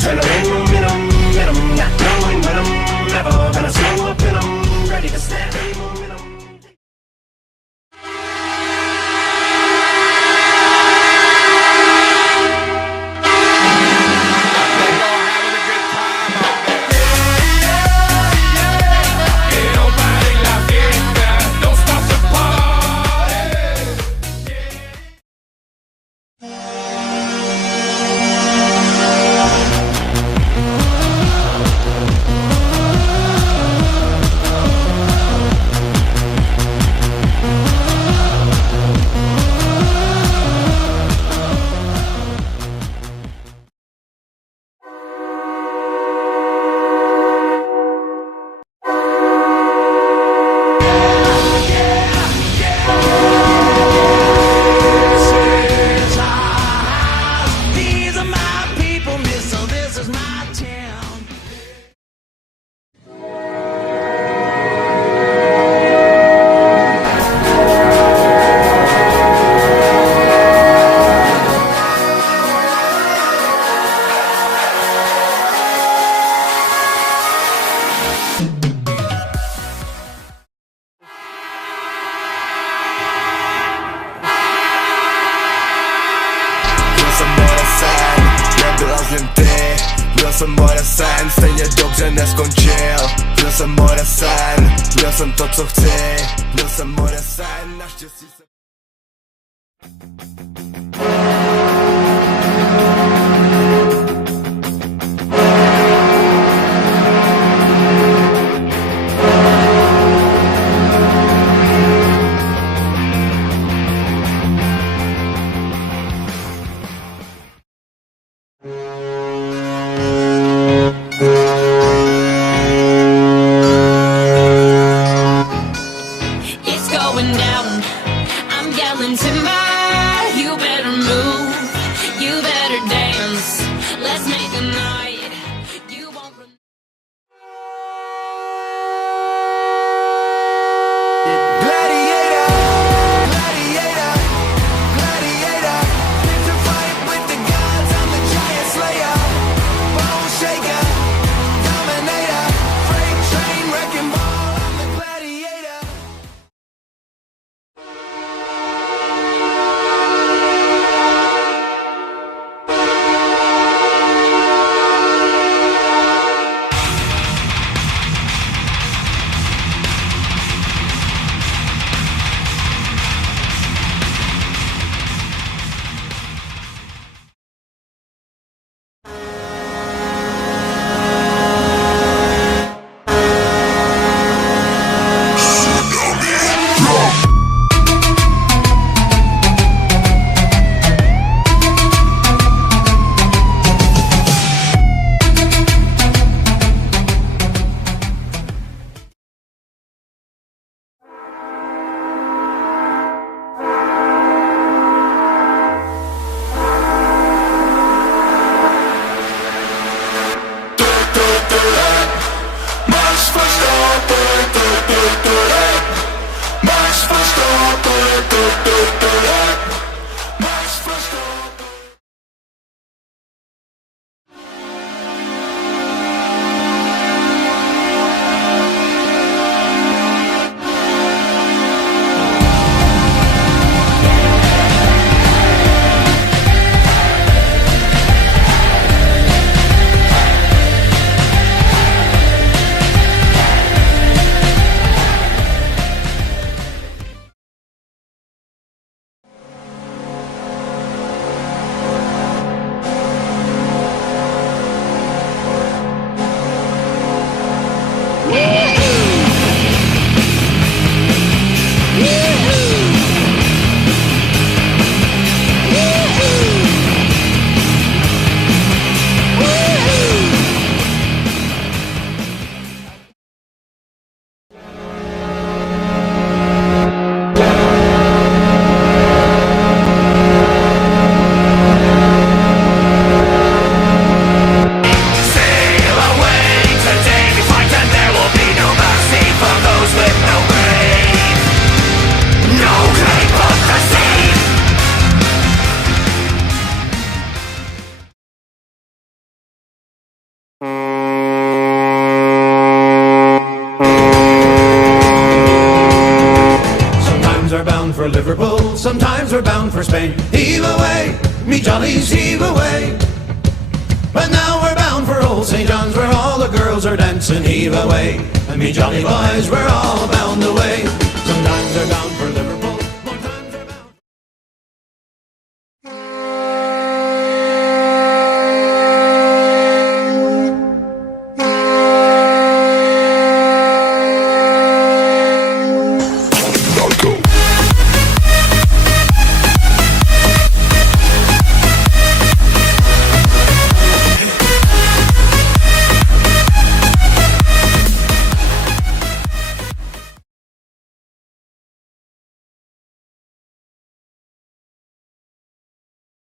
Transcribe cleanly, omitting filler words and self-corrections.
Turn them in them, not knowing when I'm never gonna slow up in them. Ready to snap any momentum. Byl jsem moje sen, stejně dobře neskončil. Byl jsem moje sen, byl jsem to, co chci. Byl jsem moje sen, naštěstí se... I'm yelling timber, you better move, you better dance, let's make a night, you won't Gladiator, gladiator, gladiator, fit to fight with the gods, I'm the giant slayer, bone shaker, dominator, freight train wrecking ball, I'm the gladiator. sometimes we're bound for Spain. Heave away, me jollies, heave away. But now we're bound for old St. John's, where all the girls are dancing. Heave away, and me jolly boys, we're all bound away. Sometimes we're bound